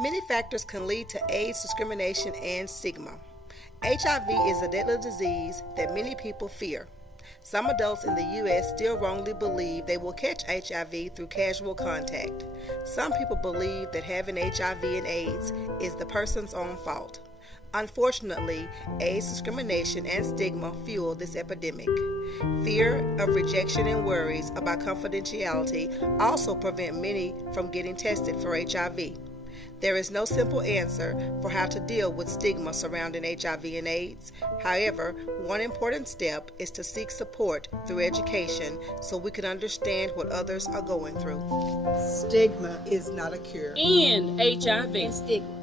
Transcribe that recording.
Many factors can lead to AIDS discrimination and stigma. HIV is a deadly disease that many people fear. Some adults in the U.S. still wrongly believe they will catch HIV through casual contact. Some people believe that having HIV and AIDS is the person's own fault. Unfortunately, AIDS discrimination and stigma fuel this epidemic. Fear of rejection and worries about confidentiality also prevent many from getting tested for HIV. There is no simple answer for how to deal with stigma surrounding HIV and AIDS. However, one important step is to seek support through education so we can understand what others are going through. Stigma is not a cure. End HIV. Stigma.